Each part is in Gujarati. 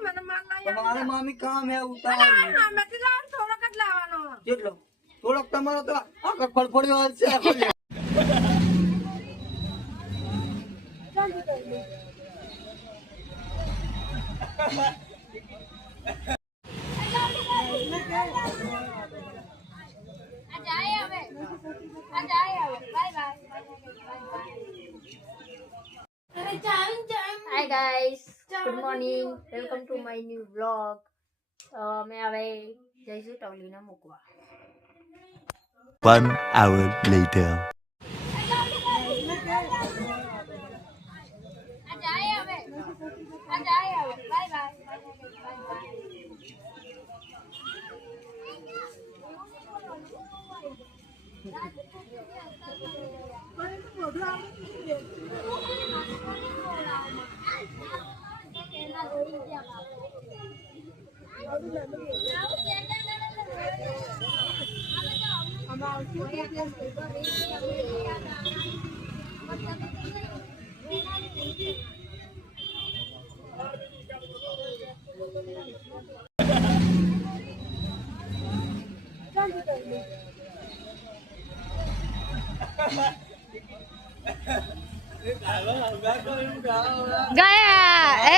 નહીં મને માલ લાવી તમારે મામી કામ હે ઉતાર મેં કીધું થોડોક જ લાવવાનો કેટલો થોડોક તમારો તો આખો ફળફળ્યો છે Hi guys, good morning. Welcome to my new vlog. मैं હવે જઈશું ટવલીને મૂકવા. 1 hour later. ગયા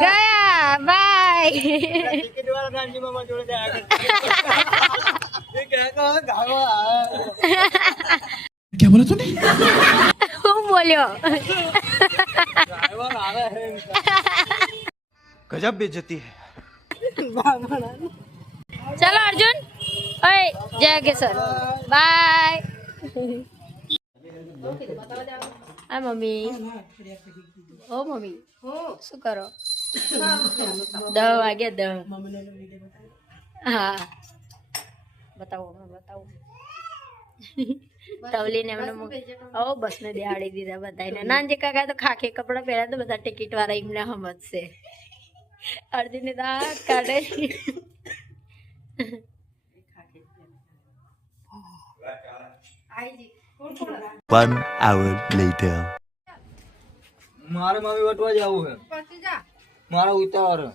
ગયા બાય. ટિકિટ વાળા ગાંધી મામા જોડે જાય એ કહે તો ગાવા क्या बोला तूने? હું બોલ્યો? ડ્રાઈવર આવે હે गजब बेइज्जती है. ચલો અર્જુન. ઓય જય કેસર બાય. આ મમ્મી. ઓ મમ્મી શું કરો? 10 વાગ્યા 10. હા બતાવો બતાવો. ટવલીને એમને ઓ બસ ને દેહાડી દીધા બધાને. નાનજી કાકા તો ખાખી કપડા પહેર્યા તો બધા ટિકિટ વાળા એમને સમજશે. અર્જુનને તો આ કાઢે. 1 hour later. મારે મામી વટવા જવું હે પછી જા મારો ઉતાવળ હે.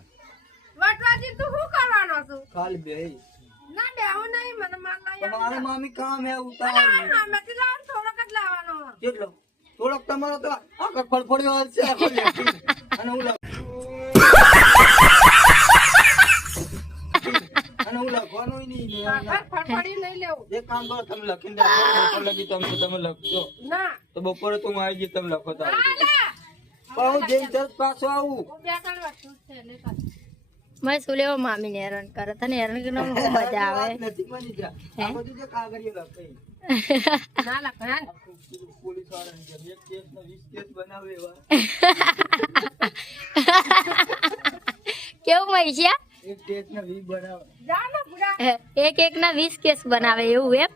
વટવાજી તું શું કરવાનો છું ખાલી બેહી ના બેહું નહીં મને માલ લાવી તમારે મામી કામ હે ઉતાવળ મેં કીધું થોડોક જ લાવવાનો કેટલો થોડોક તમારો તો આખો ફળફળ્યો છે અને હું અને હું લખવાનું નહીં ફટફડી નહીં લેવું એક કામ કરો તમે લખીને રાખો બપોર લગી તમે લખજો ના તો બપોરે તો હું આવી જઈ તમે લખો તો આ લે હું જઈને તરત પાછો આવું હું બે ત્રણ વસ્તુ છે લે કર મેં શું લેવો મામીને હેરાન કરે તને હેરાન કરીને બહુ મજા આવે. નથી બની જા આ બધું જે કાગળિયો લખે ના લખાય પોલીસ વાળાની જેમ એક કેસ ને 20 કેસ બનાવે એવા કેવું મૈસિયા? એક કેસ ને 20 બનાવે જા ને બુડા એક એક ના 20 કેસ બનાવે એવું એમ?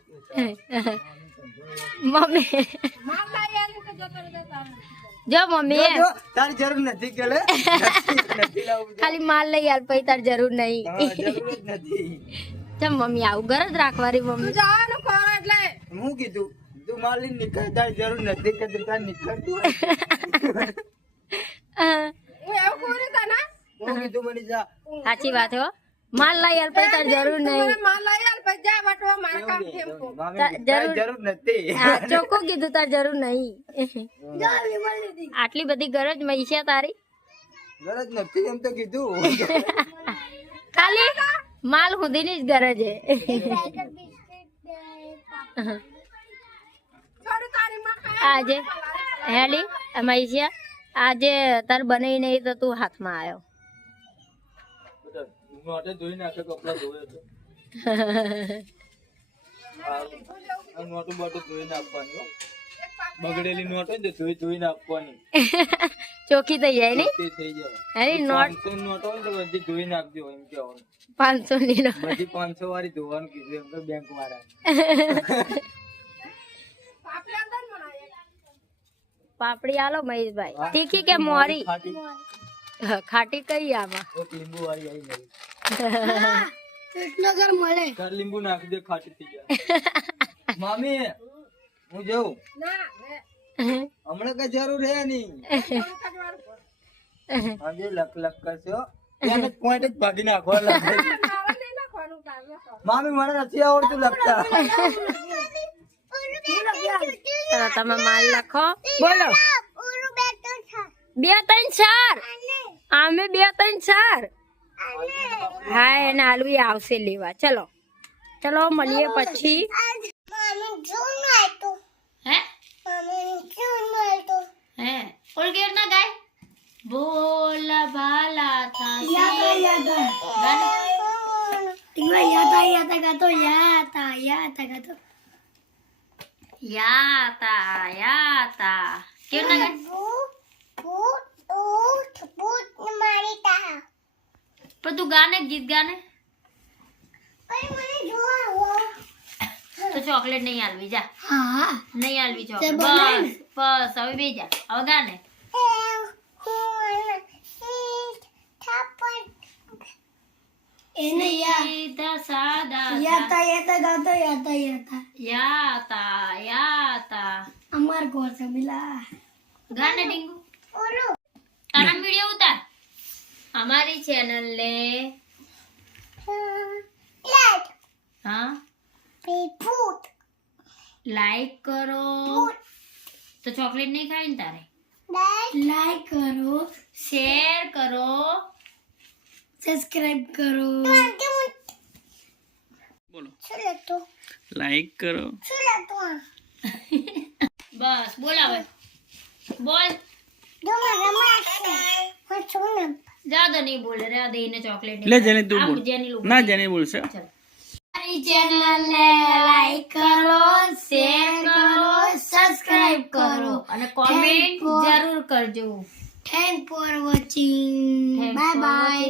મમ્મી માલ લાવી આલી તો જતો રહે તારે જો મમ્મી એમ તારી જરૂર નથી કે લે નથી લાવું ખાલી માલ લઈ આલ પછી તાર જરૂર નહીં. જરૂર જ નથી ચમ મમ્મી આવું ઘર જ રાખવાની મમ્મી. જવાનું ખરો એટલે હું કીધું તું માલી નીકળ તારી જરૂર નથી કે તું તાર નીકળતું હોય. હું એવું કોરી તને હું કીધું મને જા સાચી વાત હો. માલ લઈ આલ પછી તાર જરૂર નહીં. મને માલ લાવી આલ પછી જા વટવા મારા કામ કેમ કો મામી તારી જરૂર નથી હા ચોખ્ખું કીધું તાર જરૂર નહીં. આટલી બધી ગરજ મૈસિયા તારી ગરજ નથી એમ તો કીધું ખાલી માલ સુધીની જ ગરજ હે. થોડું તારી માં આજે હેલી મૈસિયા આજે તાર બનાવી નહીં તો તું હાથમાં આવ્યો. નોટે ધોઈ નાખે કપડા ધોવે તો આ નોટો બોટો ધોઈ નાખવાની હો. બગડેલી નોટ હોય ને તો ધોઈ નાખવાની ચોખ્ખી થઈ જાય ને તે થઈ જાય અરે નોટ 500 નોટ હોય ને તો બધી ધોઈ નાખજો એમ કહેવાનું 500 ની નોટ. બધી 500 વાળી ધોવાનું કીધું એમ તો બેંક વાળા પાપડી અંદર બનાય પાપડી આલો મહેશભાઈ. તીખી કે મોરી? ખાટી ખાટી કઈ આમાં? એક લીંબુ વાળી આવી ગઈ કૃષ્ણગર મળે ચાર લીંબુ નાખી દે ખાટી થઈ જાય મામી હું જાઉં ના હમણાં કઈ જરૂર હે નહીં આજે લખ લખ કરશો એને પોઈન્ટ જ ભાગી નાખવા લાગે. મારે નહીં નાખવાનું તાર નાખો. મામી મને નથી આવડતું લખતા. ચલો તમે માલ લખો. બોલો 2 3 4. અમે 2 3 4. હા એને આલુ એ આવશે લેવા. ચલો ચલો મળીએ પછી. હે હે ઓલ ગેર ના ગાય બોલ ભાલા થા યાતા કેર ના ગાય પણ તું ગાને ગીત ગાને તો ચોકલેટ નહીં આલવી જા. નહીં આલવી ચોકલેટ. બસ બસ હવે બે જા હવે ગાને. સીધા સાદા યાતા ગાને ડીંગુ તારા વિડિયો ઉતાર. અમારી ચેનલ ને હા લાઈક કરો. તો ચોકલેટ નહીં ખાવી ને તારે. લાઈક કરો, શેર કરો, સબસ્ક્રાઇબ કરો. બોલો લાઈક કરો. બસ બોલ હવે બોલ. જ્યાદા નહીં બોલે રે દઈને ચોકલેટ લે જેને તું બોલ. જેની લો ના જેને બોલશે. મારી ચેનલ ને લાઈક કરો, શેર કરો, સબસ્ક્રાઇબ કરો અને કોમેન્ટ જરૂર કરજો. Thank for watching. Bye bye.